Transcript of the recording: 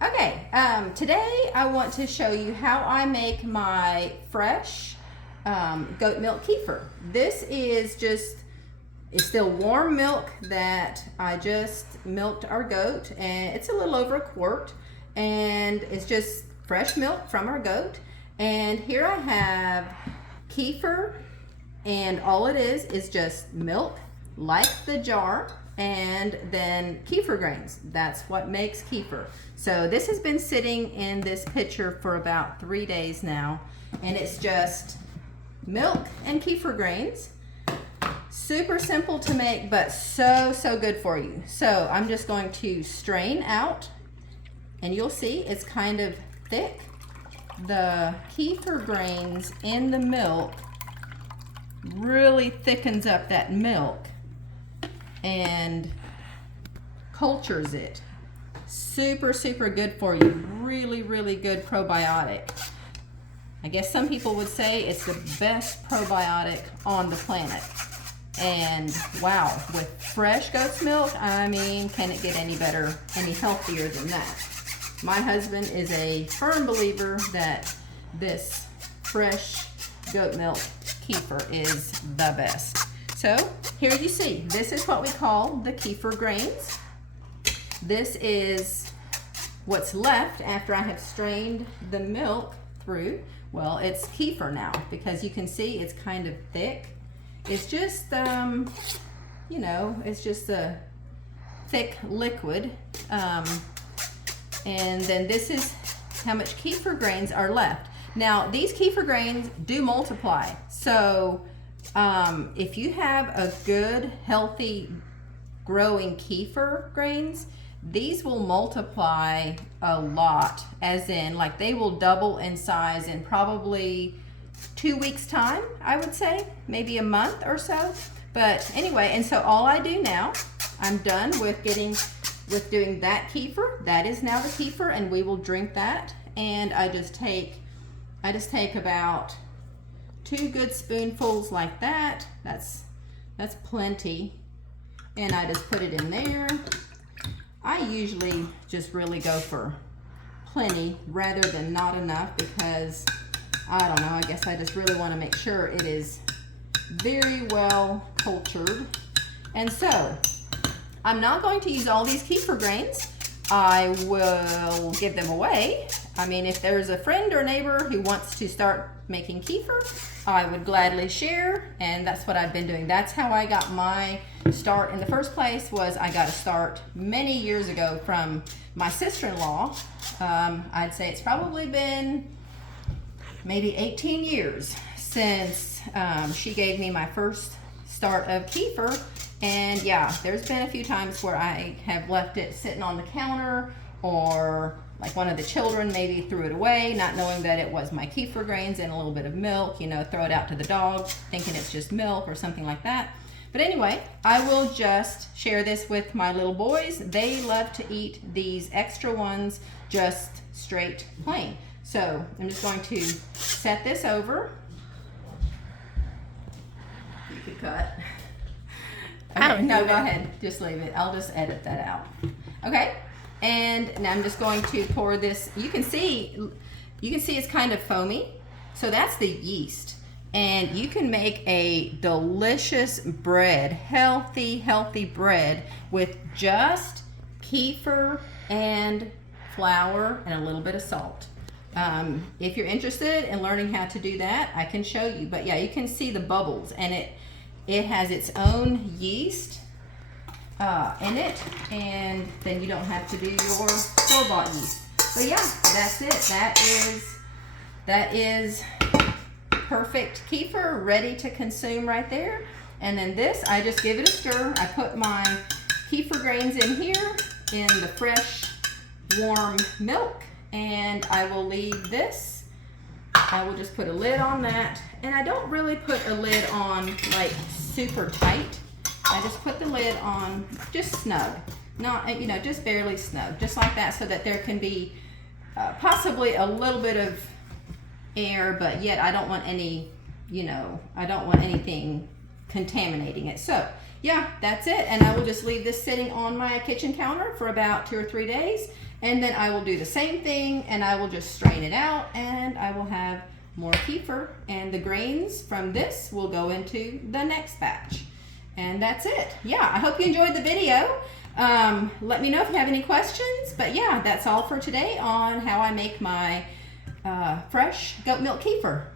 Okay, today I want to show you how I make my fresh goat milk kefir. This is it's still warm milk that I just milked our goat, and it's a little over a quart, and it's just fresh milk from our goat. And here I have kefir, and all it is just milk, like the jar, and then kefir grains. That's what makes kefir. So this has been sitting in this pitcher for about 3 days now, and it's just milk and kefir grains. Super simple to make, but so good for you. So I'm just going to strain out, and you'll see it's kind of thick. The kefir grains in the milk really thickens up that milk and cultures it. Super good for you. Really good probiotic. I guess some people would say it's the best probiotic on the planet. And wow, with fresh goat's milk, I mean, can it get any better, any healthier than that? My husband is a firm believer that this fresh goat milk kefir is the best. So here you see, this is what we call the kefir grains. This is what's left after I have strained the milk through. Well, it's kefir now, because you can see it's kind of thick. It's just, you know, it's just a thick liquid. And then this is how much kefir grains are left. Now, these kefir grains do multiply. So if you have a good, healthy, growing kefir grains, these will multiply a lot, as in, like, they will double in size in probably 2 weeks time, I would say, maybe a month or so. But anyway, and so all I do now, I'm done with doing that kefir. That is now the kefir, and we will drink that. And I just take about 2 good spoonfuls like that. That's plenty. And I just put it in there. I usually just really go for plenty rather than not enough, because I don't know, I guess I just really want to make sure it is very well cultured. And so I'm not going to use all these kefir grains. I will give them away. I mean, if there's a friend or neighbor who wants to start making kefir, I would gladly share, and that's what I've been doing. That's how I got my start in the first place. Was I got a start many years ago from my sister-in-law. I'd say it's probably been maybe 18 years since she gave me my first start of kefir. And yeah, there's been a few times where I have left it sitting on the counter, or like one of the children maybe threw it away, not knowing that it was my kefir grains and a little bit of milk, you know, throw it out to the dog thinking it's just milk or something like that. But anyway, I will just share this with my little boys. They love to eat these extra ones just straight plain. So I'm just going to set this over. You could cut. Okay, no, go ahead. Just leave it. I'll just edit that out. Okay, and now I'm just going to pour this. You can see it's kind of foamy. So that's the yeast. And you can make a delicious bread, healthy bread with just kefir and flour and a little bit of salt. If you're interested in learning how to do that, I can show you. But yeah, you can see the bubbles, and it has its own yeast in it, and then you don't have to do your store-bought yeast. But yeah, that's it. That is perfect kefir, ready to consume right there. And then this, I just give it a stir. I put my kefir grains in here in the fresh, warm milk, and I will leave this. I will just put a lid on that, and I don't really put a lid on like super tight. I just put the lid on just snug, not, you know, just barely snug, just like that, so that there can be possibly a little bit of air, but yet I don't want any, you know, I don't want anything contaminating it. So yeah, that's it. And I will just leave this sitting on my kitchen counter for about 2 or 3 days. And then I will do the same thing, and I will just strain it out, and I will have more kefir, and the grains from this will go into the next batch. And that's it. Yeah, I hope you enjoyed the video. Let me know if you have any questions. But yeah, that's all for today on how I make my fresh goat milk kefir.